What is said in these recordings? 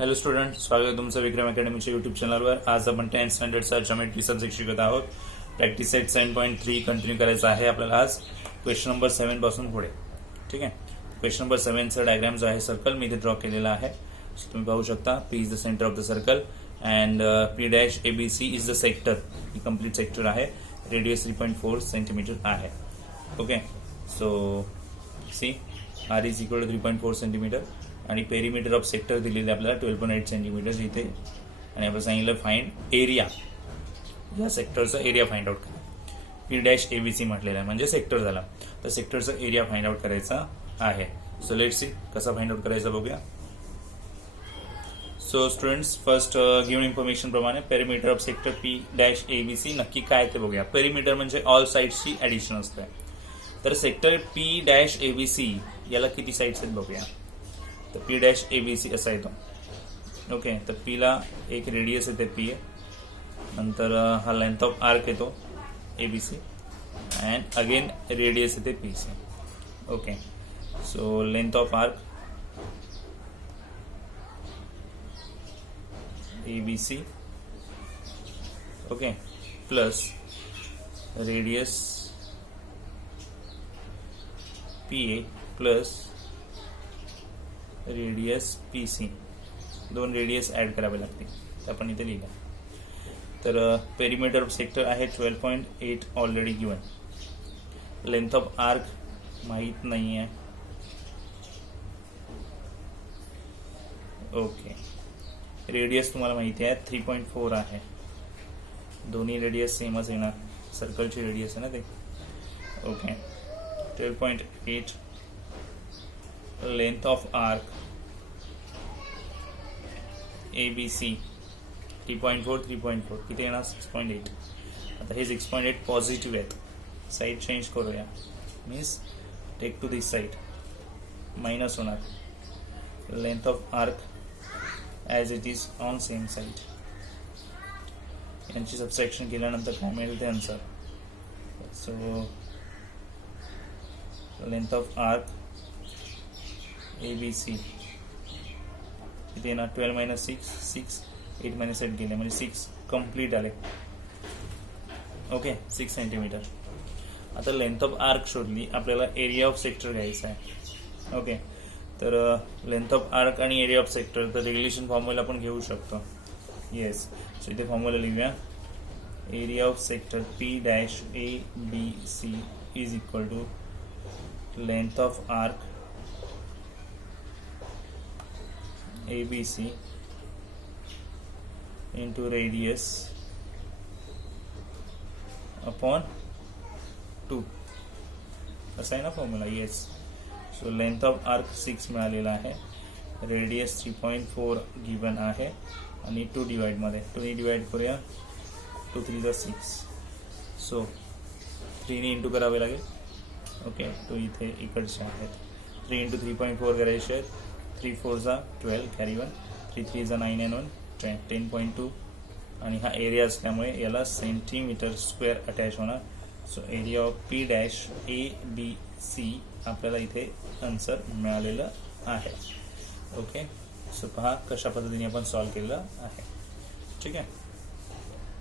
Hello student, स्वागत आहे तुमचं विक्रम अकॅडमीच्या यूट्यूब चॅनलवर. आज आपण 10th स्टँडर्डचा जॉमेट्री सब्जेक्ट शिकत आहोत. प्रॅक्टिस सेट 7.3 कंटिन्यू करायचं आहे आपल्याला आज क्वेश्चन नंबर 7 पासून पुढे. ठीक आहे. क्वेश्चन नंबर 7चा डायग्राम जो आहे सर्कल मी इथे ड्रॉ केलेला आहे. तुम्ही पाहू शकता. P is the centre of the circle and P dash ABC is the sector. ही कम्प्लीट सेक्टर आहे. रेडियस 3.4 सेंटीमीटर आहे. Okay. So see r is equal to 3.4 centimetre आणि पेरीमीटर ऑफ सेक्टर दिलेले आपल्याला 12.8 सेंटीमीटर इथे. आणि आपण सांगितलं फाइंड एरिया. या सेक्टरचा एरिया फाइंड आउट करा. पी डॅश ABC म्हटलेला आहे म्हणजे सेक्टर झाला. तर सेक्टरचा एरिया फाइंड आउट करायचा आहे. सो लेट्स सी कसा फाइंड आउट करायचा बघूया. So students, first given information प्रमाणे perimeter of sector P dash ABC नक्की काय ते बघूया. पेरीमीटर म्हणजे ऑल साइड्सची ऍडिशन असते. तर सेक्टर पी डॅश ABC याला किती साइड्स आहेत बघूया. तर पी डॅश ABC असा येतो. ओके. तर पीला एक रेडियस येते पी, नंतर हा लेंथ ऑफ आर्क येतो ABC अँड अगेन रेडियस येते PC. Okay. So length of arc ABC okay plus radius PA plus radius PC. दोन रेडियस ऍड करावे लागतील. तर आपण इथे लिहिलं. तर पेरीमीटर ऑफ सेक्टर आहे 12.8 already given. Length of arc माहीत नाही आहे. ओके. रेडियस तुम्हाला माहिती आहे 3.4 आहे. दोन्ही रेडियस सेमच येणार. सर्कलची रेडियस आहे ना ते. Okay. 12.8 length of arc ABC 3.4 किती येणार 6.8. आता हे 6.8 पॉझिटिव्ह आहेत. साईड चेंज करूया. Means take to this side minus होणार. Length of arc as it is on same side. यांची सबट्रॅक्शन केल्यानंतर काय मिळेल ते answer. So length of arc ABC किती येणार 12 मायनस 6 8 मायनस 8 गेले म्हणजे 6 कम्प्लीट आले. ओके. 6 सेंटीमीटर. आता लेंथ ऑफ आर्क शोधली. आपल्याला एरिया ऑफ सेक्टर घ्यायचा आहे. ओके. तर लेंथ ऑफ आर्क आणि एरिया ऑफ सेक्टर तर रेग्युलेशन फॉर्म्युला आपण घेऊ शकतो. येस. सो इथे फॉर्म्युला लिहूया. Area of sector P dash ABC is equal to length of arc ABC into radius upon 2 असा आहे ना formula. Yes. So length of arc 6 मिळालेला आहे. रेडियस 3.4 गिवन आहे आणि 2 डिवाइडमध्ये 2 डिवाइड करूया. 2 3 जा 6. सो 3 ने इंटू करावे लागेल. ओके. 2 इथे इकडचे आहेत. 3 इंटू 3.4 करायचे आहेत. 3 4 जा 12 कॅरी 1. 3 3 जा 9 and 1 10.2 आणि हा एरिया असल्यामुळे याला सेंटीमीटर स्क्वेअर अटॅच होणार. So area of P dash ABC आपल्याला इथे आन्सर मिळालेलं आहे. ओके. सो पहा कशा पद्धतीने आपण सॉल्व्ह केलेलं आहे. ठीक आहे.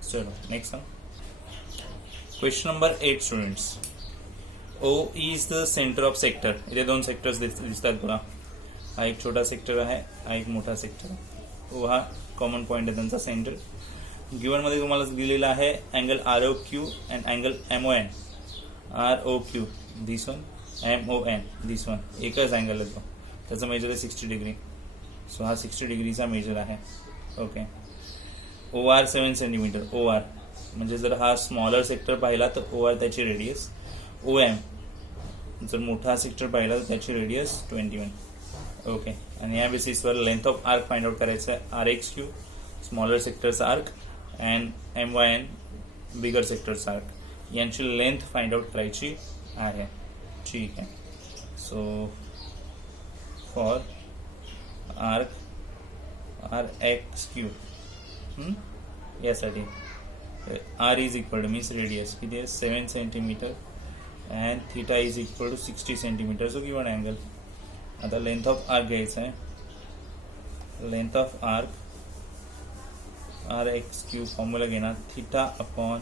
चलो नेक्स्ट सांग. Question number 8 students. O is the centre of sector. इथे दोन सेक्टर्स दिसतात बघा. हा एक छोटा सेक्टर आहे, हा एक मोठा सेक्टर आहे. ओ हा कॉमन पॉईंट आहे त्यांचा सेंटर. गिवन मध्ये तुम्हाला दिलेला आहे angle ROQ and angle MON. ROQ this one, MON this one. एकच अँगल आहे तो. त्याचा मेजर आहे 60 डिग्री. सो हा 60 डिग्रीचा मेजर आहे. ओके. OR 7 centimetre. OR म्हणजे जर हा स्मॉलर सेक्टर पाहिला तर OR त्याची रेडियस. OM जर मोठा सेक्टर पाहिला तर त्याची रेडियस 21. ओके. आणि या बेसिसवर length of arc find out करायचं आहे. RXQ स्मॉलर सेक्टरचा आर्क अँड MYN बिगर सेक्टरचा आर्क. यांची लेंथ फाइंड आउट करायची आहे. ठीक आहे. सो फॉर आर्क RXQ यासाठी R is equal to means radius किती आहे 7 centimeter and theta is equal to 60 centimeter. So given angle. आता लेंथ ऑफ आर्क घ्यायचा आहे. Length of arc R X cube formula घेणार theta upon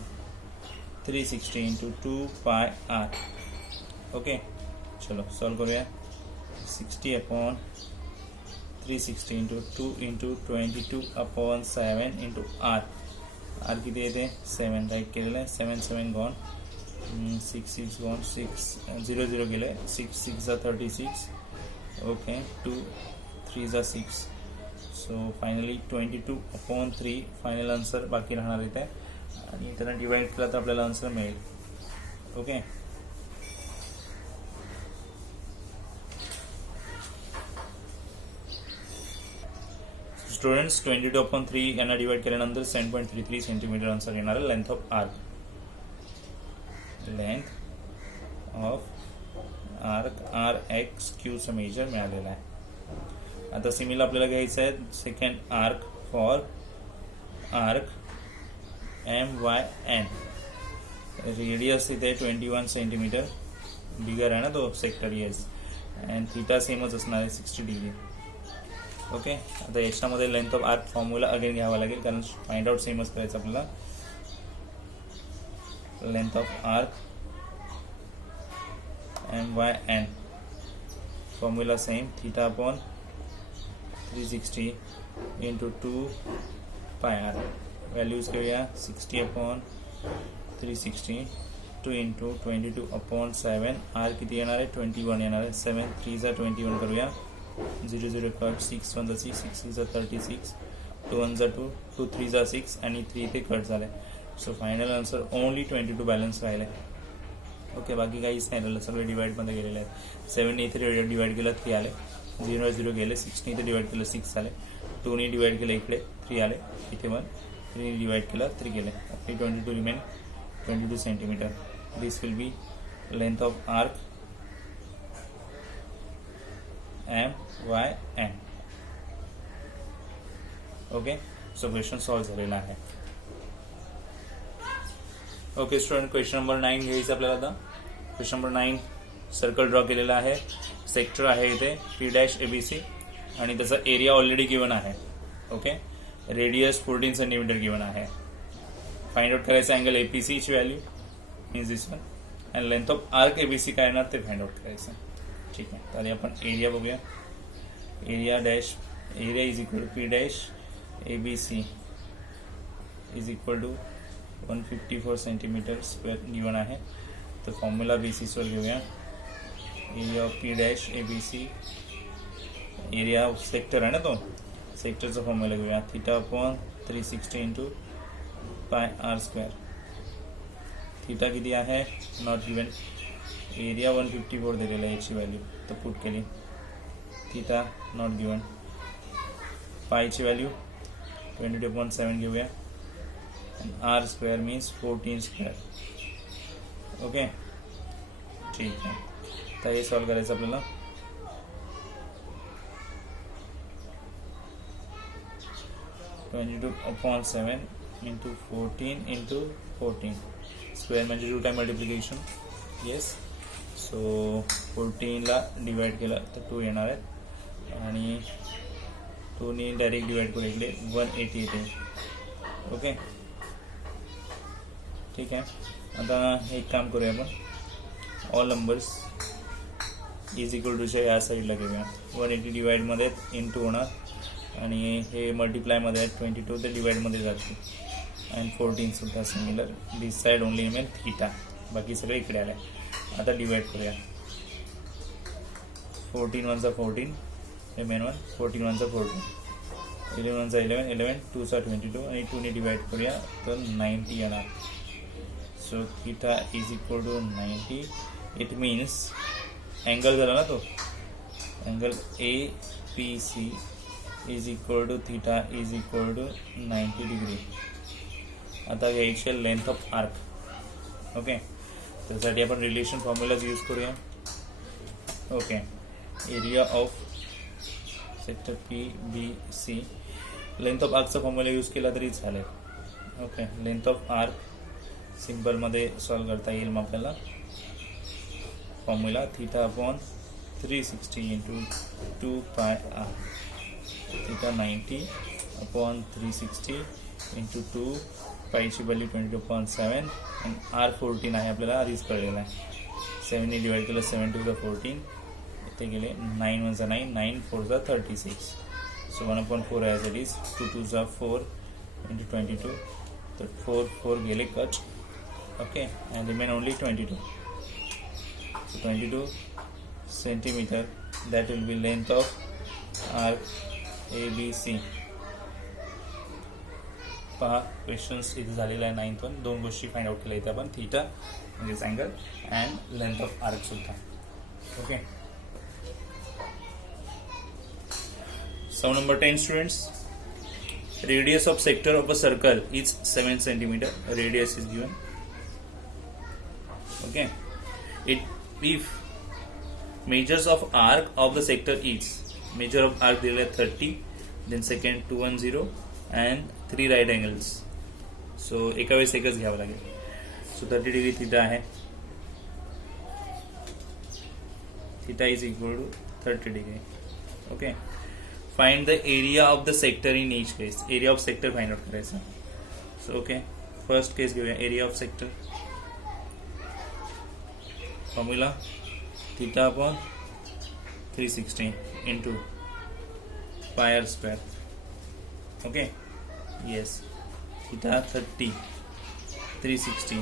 360 into 2πr. Okay, चलो solve करूया. 60 upon 360 into 2 into 22 upon 7 into r. R किती येते 7 right केलेलं आहे. 7 7 गॉन 6 6 गॉन 6 0 0 गेले 6 6 जा 36. ओके 2 3 जा 6. So finally 22 upon 3 final answer बाकी राहणार इथे आणि त्यांना डिवाइड केला तर आपल्याला आन्सर मिळेल. ओके, स्टुडंट्स 22 अपॉन 3 यांना डिवाइड केल्यानंतर 7.33 सेंटीमीटर आन्सर येणार आहे length of arc. Length of arc R X क्यूचं मेजर मिळालेलं आहे. आता सिमिलर आपल्याला घ्यायचं आहे second arc for arc MYN. Radius इथे 21 सेंटीमीटर बिगर आहे ना तो सेक्टर येस अँड थीटा सेमच असणार आहे 60 डिग्री. ओके, आता याच्यामध्ये length of arc formula again घ्यावा लागेल कारण फाइंड आउट सेमच करायचं आपल्याला. Length of arc MYN formula same theta upon 360 into 2πr. Values घेऊया 60 अपॉन 360 2 इंटू 22 अपॉन 7. आर किती येणार आहे 21 येणार आहे. 7 3 जा 21 करूया 0 0 कट 6 1 जा 6 6 6 जा 36 2 1 जा 2 2 3 जा 6 आणि 3 इथे कट झाले. So final answer only 22 balance राहिले. ओके, बाकी काहीच नाही राहिलं, सगळे डिवाइडमध्ये गेलेले आहेत. 7 इथे डिवाइड केलं 3 आले. 0 0 गेले 6 इथे डिवाइड केलं 6 आले. 2 डिवाइड केलं इकडे 3 आले. इथे 1 3 डिवाइड केलं 3 गेले. आपली 22 remain 22 centimetre. This will be length of arc MYN. Okay, so question solve झालेला आहे. ओके स्टुडंट, क्वेश्चन नंबर 9 घ्यायचं आपल्याला. आता क्वेश्चन नंबर 9 सर्कल ड्रॉ केलेला आहे. सेक्टर आहे इथे P'ABC आणि त्याचा एरिया ऑलरेडी गिवन आहे. ओके, रेडियस 14 सेंटीमीटर गिवन आहे. फाइंड आउट करायचं अँगल APC ची value means this one and length of arc ABC काय येणार ते फाइंड आउट करायचं. ठीक आहे, तर आपण एरिया बघूया. Area is equal to P'ABC is equal to 154 centimetre square given आहे. तर फॉर्म्युला बेसिसवर घेऊया. Area of P'ABC area of sector आहे ना तो सेक्टरचा फॉर्म्युला घेऊया. Theta upon 360 into πr². Theta किती आहे नॉट गिवन. एरिया 154 दिलेला आहे याची व्हॅल्यू तर पुट केली. Theta not given. पायची व्हॅल्यू 22.7 घेऊया. R² means 14². ओके, ठीक आहे. तर हे सॉल्व करायचं आपल्याला. (22/7 इंटू 14 इंटू 14 स्क्वेअर म्हणजे 2 टाइम मल्टिप्लिकेशन. येस, सो 14ला डिवाइड केलं तर 2 येणार आहेत आणि 2ने डायरेक्ट डिवाइड करू इकडे 180 येते. ओके, ठीक आहे. आता एक काम करूया आपण. ऑल नंबर्स इज इक्वल टूच्या या साईडला घेऊया. 180 डिवाइडमध्ये इंटू होणार आणि हे मल्टिप्लायमध्ये आहे 22 ते डिवाइडमध्ये जाते अँड 14 सुद्धा सिमिलर. दिस साईड ओनली एम थीटा. बाकी सगळे इकडे आले. आता डिवाइड करूया. 14 1 जा 14 मेन 1 14 1 जा 14 11 1 जा 11 11 2 चा 22 आणि 2 ने डिवाइड करूया तर 90 येणार. So theta is equal to 90. It means angle झाला ना तो angle APC is equal to theta is equal to 90 degree. आता घ्यायचे लेंथ ऑफ आर्क. ओके, त्यासाठी आपण रिलेशन फॉर्म्युलाज यूज करूया. Okay, area of sector PBC length of आर्कचा formula use केला तरी चालेल. ओके, लेंथ ऑफ आर्क सिंपलमध्ये सॉल्व करता येईल मग आपल्याला. Formula theta upon 360 into 2πr. theta 90 upon 360 into 2 पायची value 22.7 आणि R 14 आहे आपल्याला आधीच कळलेला आहे. 7 ने डिवाइड केलं 7 to the 14 इथे गेले 9 1 9 9 4 36. So 1/4 as it is. 2 2 4 into 22. So 4 गेले cut. Okay, and remain only 22. So 22 centimeter. That will be length of arc ABC. पहा क्वेश्चन्स इथे झालेला आहे 9th वन. दोन गोष्टी फाइंड आउट केल्या इथे आपण, थीटा म्हणजे angle and length of arc सुद्धा. Okay. Sum number 10 students. Radius of sector of a circle is 7 centimeter. Radius is given. Okay. If measures of arc of the sector is, measure of arc दिलेला आहे 30, then second 210 and 3 right angles. So एका वेळेस एकच घ्यावं लागेल. So 30 degree theta आहे. Theta is equal to 30 degree. Okay. Find the area of the sector in each case. Area of sector find out करायचं. So okay. First case घेऊया. Area of sector. Formula theta upon 360 into pi r square. Okay. Yes. Theta 30, 360,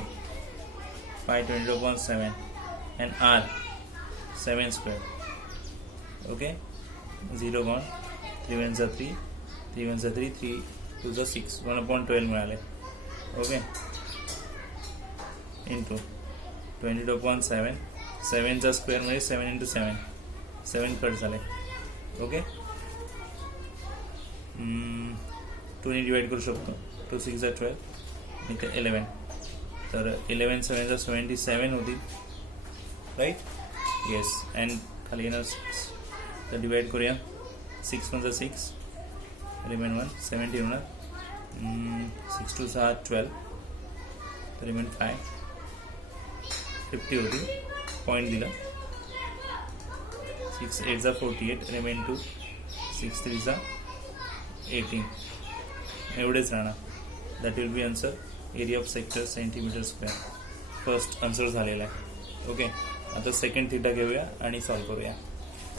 pi 22.7 and r 7 square. Okay. 0 gone. 3 1s are 3, 3 1s are 3, 3 2s are 6. 1/12 मिळाले. Okay. Into 22.7. 7चा square म्हणजे 7 into 7. 7 cut झाले. Okay. 2 ने divide करू शकतो. 2 6 are 12. इथे 11. तर 11 7 are 77 होतील. Right. Yes. And खाली येणार 6. तर डिवाइड करूया. 6 1s are 6. रिमेन 1. 70 होणार. 6 2s are 12. तर रिमेन 5. 50 होतील. पॉइंट दिला. 6 8s are 48. Remain 2. 6 3s are 18. एवढेच राहणार. That will be answer. Area of sector centimetre square. First answer झालेला आहे. ओके. आता सेकंड थीटा घेऊया आणि सॉल्व्ह करूया.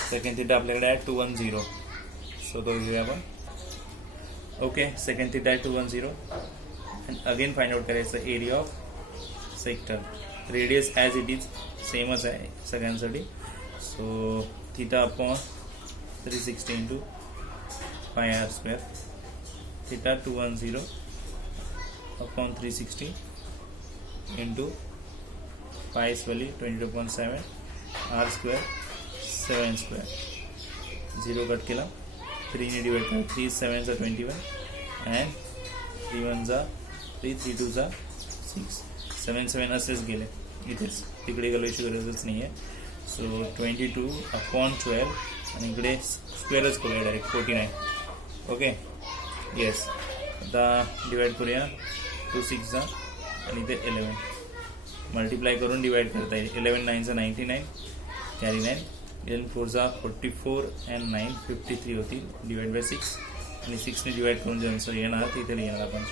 सेकंड थीटा आपल्याकडे आहे 210. सो तो घेऊया आपण. ओके. सेकंड थीटा आहे 210 अँड अगेन फाइंड आउट करायचं area of sector. Radius as it is सेमच आहे सगळ्यांसाठी. So theta upon 360 into pi r square. Theta 210 upon 360 into pi's value 22.7 r square 7 square. 0 cut केला. 3 ने डिवाइड केला. 3 7s are 21 and 3 1s are 3 3 2s are 6. 7 7 असेच गेले. इथेच तिकडे घालायची गरजच नाही आहे. सो 22/12 आणि इकडे स्क्वेअरच करूया डायरेक्ट 49. ओके. येस. आता डिवाइड करूया. 2 6 आणि इथे 11 मल्टिप्लाय करून डिवाइड करता येईल. 11 9s are 99. Carry 9. 11 4s are 44 and 9 53 होतील. डिवाइड बाय 6 आणि 6 ने डिवाइड करून जे आन्सर येणार तिथे लिहिणार आपण.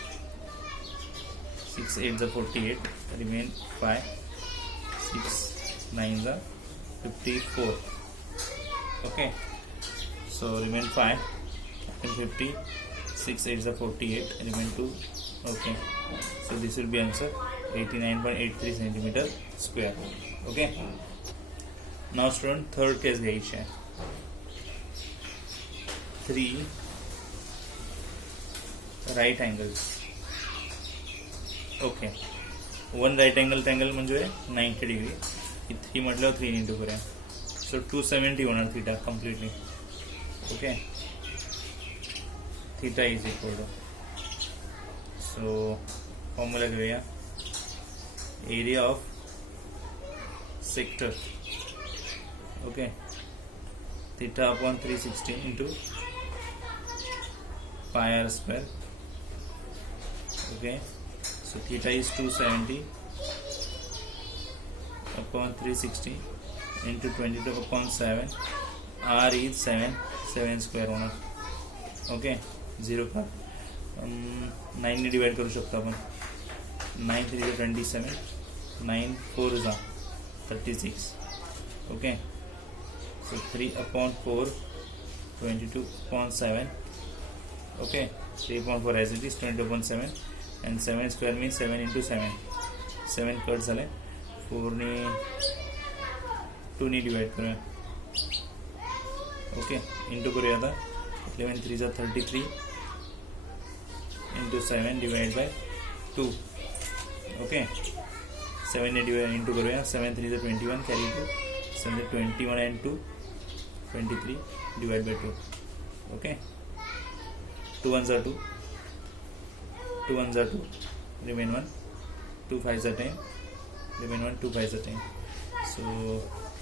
6 8s are 48. Remain 5. 6 9s are 54. Okay. So remain 5 and 50. 6 8s are 48. Remain 2. Okay. So this will be answer 89.83 centimeter square. Okay. Now student, third case घ्यायची आहे. 3 right angles. Okay. 1 right angle triangle म्हणजे 90 degree. 3 म्हटल्यावर 3 into करूया. So 270 होणार theta completely. Okay. Theta is equal to. So formula घेऊया. Area of sector. Okay. Theta upon 360 into pi r square. Okay. So theta is 270 upon 360 into 22/7. R is 7 square होणार. Okay 0 का 9 ने divide करू शकतो आपण. 9 3 27, 9 4 36. Okay so 3/4 22/7. Okay 3/4 as it is 20/7 and 7 square means 7 into 7. 7 cut झाले. 4 ने 2 ने divide करूया. ओके इंटू करूया आता. 11 3 33 into 7 divided by 2. ओके 7 ने डिवाइड इंटू करूया. 7 3 21 कैरी 2. 7 21 and 2 23 divided by 2. Okay 2 1s are 2, 2 1s are 2, remain 1, 2 5s are 10, remain 1, 2 5s are 10. So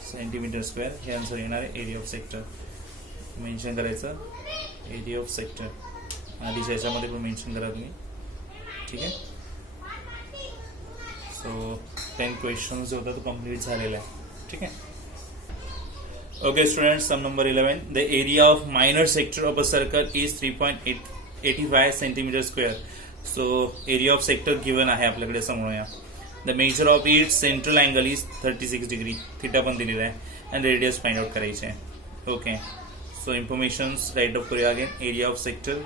centimetre square हे आन्सर येणार आहे. एरिया ऑफ सेक्टर मेन्शन करायचं. एरिया ऑफ सेक्टर आधीच्या याच्यामध्ये पण मेन्शन करा तुम्ही. ठीक आहे. सो 10 क्वेश्चन जो होता तो कम्प्लीट झालेला आहे. ठीक आहे. Okay students, sum number 11. The area of minor sector of a circle is 3.85 centimeter square. So area of sector given आहे आपल्याकडे समोर. The measure of its central angle is 36 degree. Theta पण दिलेला आहे and radius find out करायचे आहे. Okay. So informations write up करूया again. Area of sector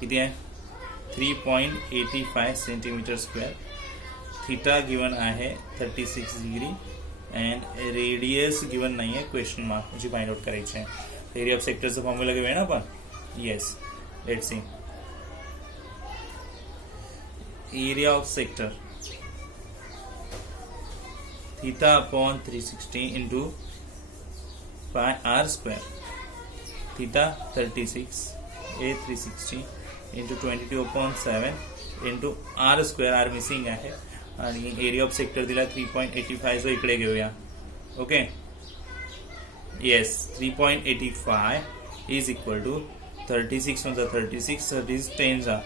किती आहे 3.85 centimeter square. थीटा given आहे 36 degree. अँड रेडियस गिवन नाही आहे. क्वेश्चन मार्क म्हणजे फाइंड आउट करायचे आहे. एरिया ऑफ सेक्टरचा फॉर्म्युला घेऊया ना आपण. Yes let's see. Area of sector theta upon 360 into pi r square. Theta 36 a 360 into 22/7 into r square. R missing आहे आणि एरिया ऑफ सेक्टर दिला 3.85 जो इकडे घेऊया. Okay yes 3.85 is equal to 36 म्हणजे 36 10 जा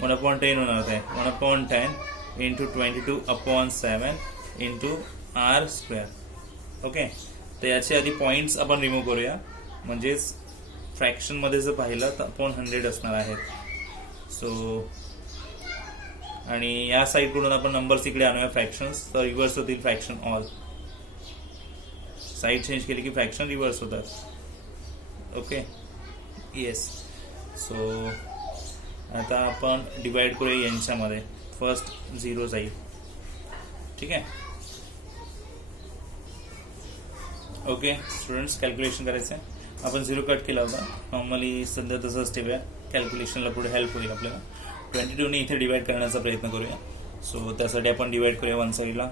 1/10 होणार आहे. 1/10 into 22/7 into r square. Okay तर याचे आधी पॉईंट्स आपण रिमूव्ह करूया. म्हणजेच फ्रॅक्शनमध्ये जर पाहिलं तर अपॉन 100 असणार आहेत. सो आणि या साईडकडून आपण नंबर्स इकडे आणूया फ्रॅक्शन्स तर रिव्हर्स होतील फ्रॅक्शन ऑल. साईड चेंज केली की फ्रॅक्शन रिव्हर्स होतात. Okay yes. सो आता आपण डिवाइड करूया यांच्यामध्ये. फर्स्ट 0 जाईल. ठीक आहे. ओके स्टुडंट्स कॅल्क्युलेशन करायचं आहे. आपण 0 कट केला होता. नॉर्मली सध्या तसंच ठेवूया. कॅल्क्युलेशनला पुढे हेल्प होईल आपल्याला. 22 ने इथे डिवाइड करण्याचा प्रयत्न करूया. सो त्यासाठी आपण डिवाइड करूया वन साईडला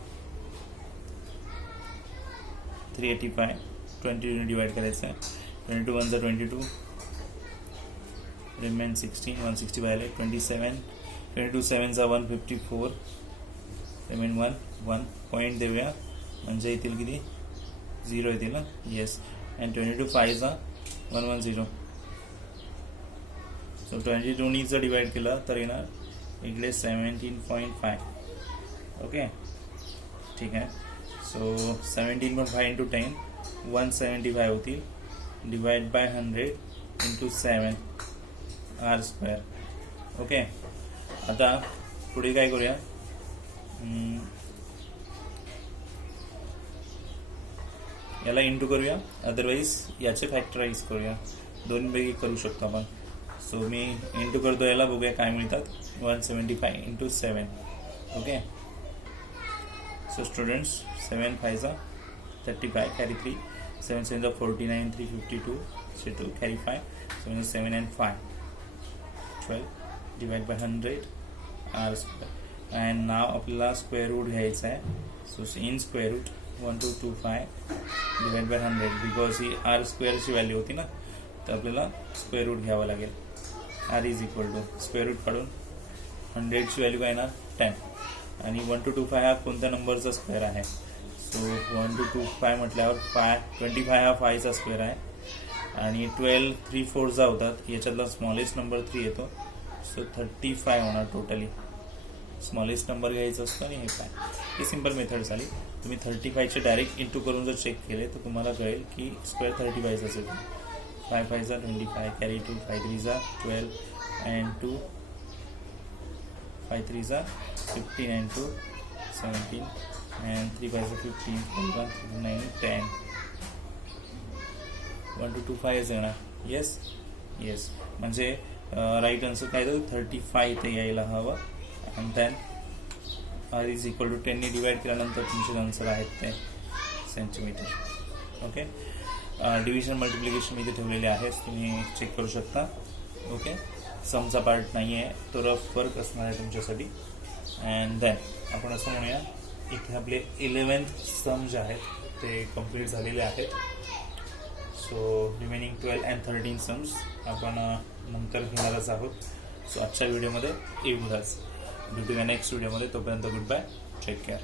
385. 22 ने डिवाइड करायचं आहे. 22 1 22 रिमेन 16 160 बाय 27. 22 7 154 रिमेन 1 1 पॉईंट देऊया म्हणजे येतील किती 0 येतील ना. Yes and 22 5 110. सो 22 ने जर डिवाइड केलं तर येणार इकडे 17.5. ओके ठीक आहे. सो 17.5 इंटू 10 175 होतील. Divide by 100 into 7 r square. Okay आता पुढे काय करूया. याला इंटू करूया. अदरवाइज याचे फॅक्टराइज करूया. दोन्हीपैकी करू शकतो आपण. सो मी इंटू करतो याला. बघूया काय मिळतात. 175 into 7. Okay so students 7 5 35 carry 3 7 7 49 352 2 carry 5 7 7 and 5 12 divide by 100 R square. And now आपल्याला स्क्वेअर रूट घ्यायचा आहे. So in square root 1225 divide by 100 because ही आर स्क्वेअरची व्हॅल्यू होती ना तर आपल्याला स्क्वेअर रूट घ्यावं लागेल. R is equal to square root काढून 100ची व्हॅल्यू काय येणार 10 आणि 1225 हा कोणत्या नंबरचा स्क्वेअर आहे. सो 1225 म्हटल्यावर 25 हा 5चा स्क्वेअर आहे आणि 12 3 4 होतात. याच्यातला स्मॉलेस्ट नंबर 3 येतो. सो 35 होणार टोटली. स्मॉलेस्ट नंबर घ्यायचा असतो आणि हे काय ही सिंपल मेथड झाली. तुम्ही 35चे डायरेक्ट इंटू करून जर चेक केले तर तुम्हाला कळेल की स्क्वेअर 35 असेल. 5 5s are 25, carry 2, 5 3s are 12 and 2, 5 3s are 15 and 2, 17 and 3 5s are 15, 21, 39, 10. 1 to 2 5 आहे ना. येस येस, म्हणजे राईट आन्सर काय तर 35 इथे यायला हवं. And then r is equal to 10 ने डिवाइड केल्यानंतर तुमचे आन्सर आहेत ते सेंटीमीटर. ओके, डिव्हिजन मल्टिप्लिकेशन इथे ठेवलेले आहेत, तुम्ही चेक करू शकता. ओके, समचा पार्ट नाही आहे, तो रफ वर्क असणार आहे तुमच्यासाठी. अँड देन आपण असं म्हणूया, इथे आपले 11th सम जे आहेत ते कम्प्लीट झालेले आहेत. सो रिमेनिंग 12 and 13 सम्स आपण नंतर घेणारच आहोत. सो आजच्या व्हिडिओमध्ये एवढंच. भेटूया नेक्स्ट व्हिडिओमध्ये. तोपर्यंत गुड बाय, टेक केअर.